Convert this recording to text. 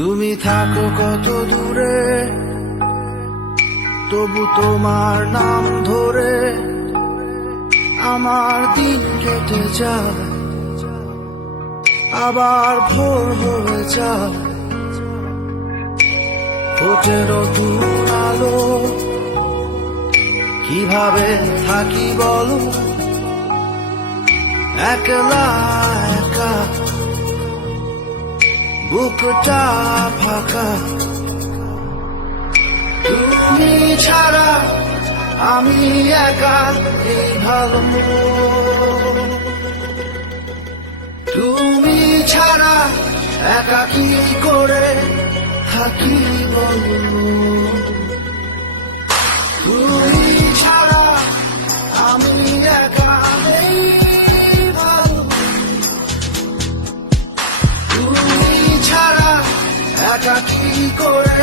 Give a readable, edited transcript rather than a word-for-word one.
তুমি থাকো কত দূরে, তবু তোমার নাম ধরে আমার দিন কেটে যায়, আবার ভোর হয়ে যায়। ফোটে নতুন আলো, কিভাবে থাকি বলো একলা একা, বুকটা ফাঁকা। তুমি ছাড়া আমি একা, এই ভালো। তুমি ছাড়া একা কি করে থাকি বলো। তুমি ছাড়া আমি একা, এই ভালো। তুমি ছাড়া একা কি করে